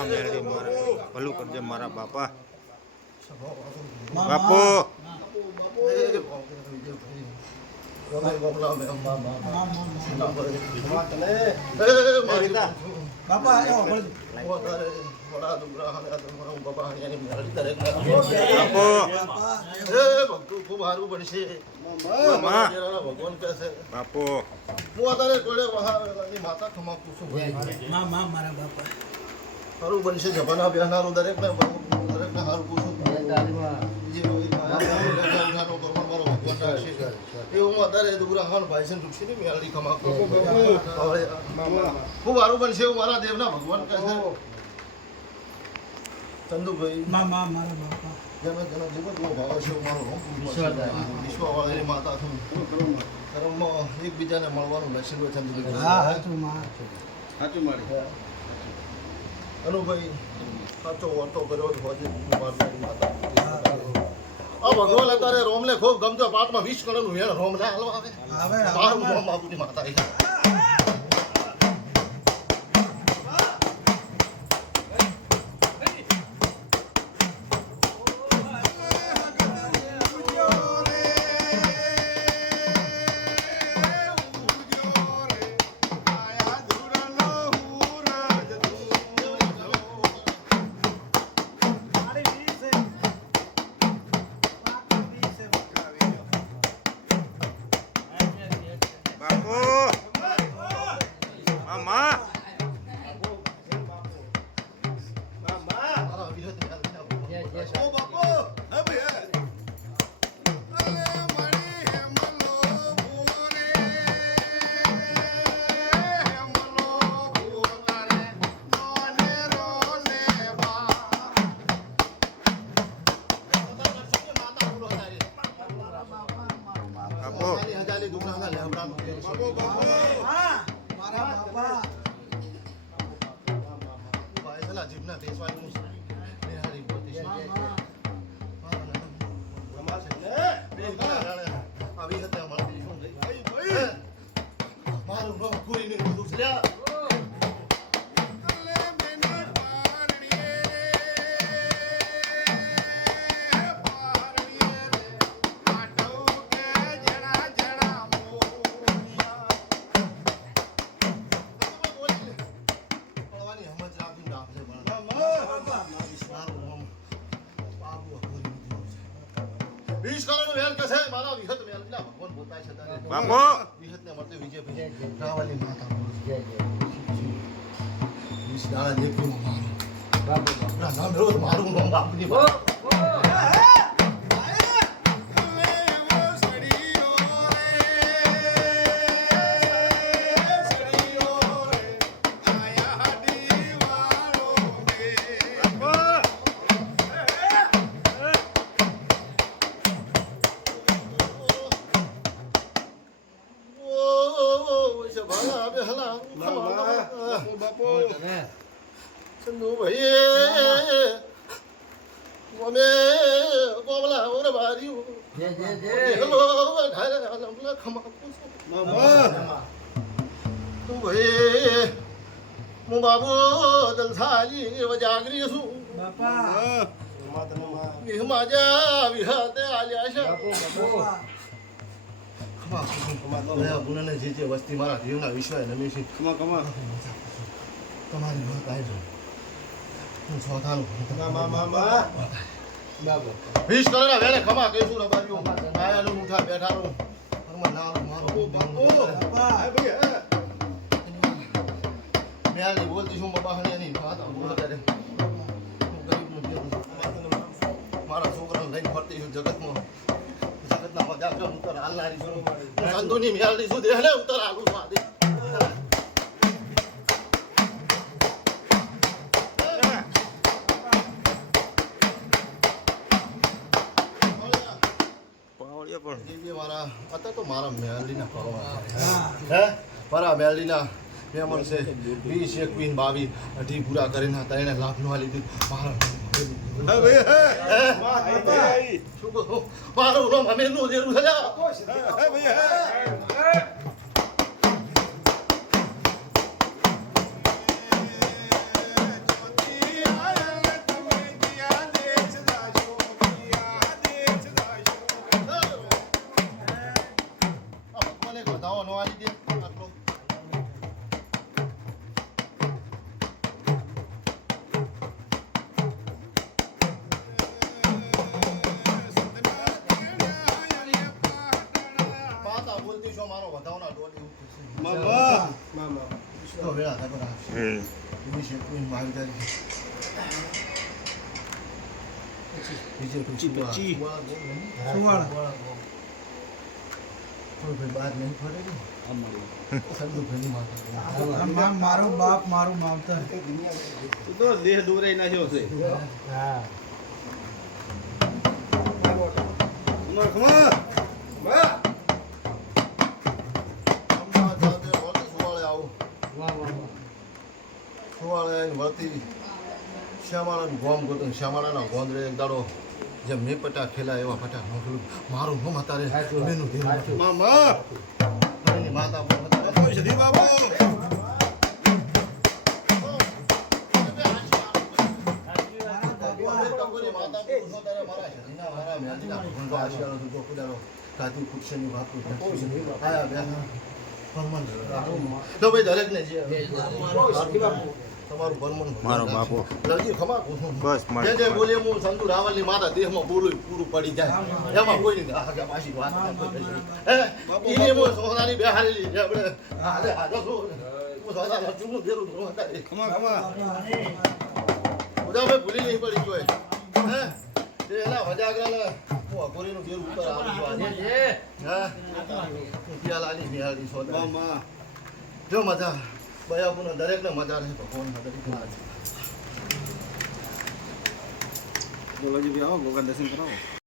માં મેરડી મારા. ભલું કરજે મારા બાપા. બાપુ. બાપા. માતા ખમા પૂછું માં માં મારા બાપા. સારું બનશે જમાના બેહનારું દરેકને દરેકને સારું પૂછું ખૂબ સારું બનશે એવું મારા દેવના ભગવાન કહે છે. ચંદુભાઈ. માં માં મારા બાપા. જેનો જેનો જીવન બહુ ભાવ છે મારો રોમ વિશ્વવાળાની માતા છું. ધર્મમાં એકબીજાને મળવાનું નસીબ ચંદુભાઈ હા હાચું માં અનુભાઈ સાચો વર્તો કર્યો હોજે માતા. આ ભગવાન અત્યારે રોમને ખૂબ ગમતો પાંચમાં વીસ કરોડનું વેણ રોમ ના હાલવા આવે. બાર રોમ આવે. માતા જીભના બેસવાનું છે. નિહાળી બોલતી છે. બે ઘણા જાણે આવી હતી અમારી મારું નામ કોઈને બાપુ! વિહતને મળતે માતા દાડા મારું બાપુ મારું નામ ભાલા બેહલા ચંદુ ભાઈ અમે ગોબલા ઓરે બાર્યું હેલો વધારે લમલા ખમા તું ભાઈ હું બાબુ દલસાજી વજાગરી છું બાપા વિહમાજા વિહતે આલ્યા છે. બાપા. કમા જે જે વસ્તી મારા જીવના વિશ્વાય નમી છે તમારી વાત આવી હું ચોથાનું વીસ કરોડના વેલે ખમા કહીશું રબારીઓ આયાનું ઉઠા બેઠાનું હનુમાન નામ મારું મેં બોલતી છું એની વાત બોલો ત્યારે મારા છોકરાને લઈને ફરતી જગતમાં. ઉતર હાલનારી છું ચંદુની મેળની છું દેહને ઉતર હાલું છું આદિ પણ મારા, અત્યારે તો મારા મેળડીના કરવા હે? મારા મેળડીના મહેમાન છે. વીસ એકવીસ બાવીસ અઢી પૂરા કરીને હતા. એને લાભ નો લીધી. મારા મારું નામ હમીરનું જેવું છે. તો વેળા થાય બધા. હમ એની છે કોઈ માગદારી. બીજે પચી. સુવા ગો નહીં. સુવાળા. કોઈ ભાઈ બહાર નહીં ફરે ને. સંદુભાઈની માથે. આ મા- મારો બાપ મારું માવતર તું તો દેહ દોરાઈ નાખ્યો છે ખમા ખમા બા અમદાવાદ આવીને વળતી શ્યામાળાનું ગોમ ગોતું શ્યામાળાના ગોંદરે એક દાડો જેમ મેં પટા ખેલા એવા પટા મોકલું મારું હું તારે મેનું ધ્યાન મામા! માતા ભગવાનનો આશીર્વાદ હતો. જો તમારું મારો બાપો. ખમા બસ જે જે હું સંતુ રાવલની માતા દેહમાં બોલું પૂરું પડી જાય. એમાં કોઈ નહીં. આ પાછી વાત ના હે? ઈને હું સોનાની બેહારેલી છે આપણે. હાલે હાલે શું હું સોનાનો ચૂનું દેરું ખમા ખમા બધા ભાઈ ભૂલી નહીં પડી કોઈ. હે? તે એના વજાગરાને અકોરીનું ઘેર ઉપર આવી ગયો આજે. હા? હું લાલી બિહારી સોદા જો મજા. બયાપુને દરેકને મજા રહે ભગવાન દરેકના બોલાજી ભાઈ આવો ગોગા દર્શન કરાવો.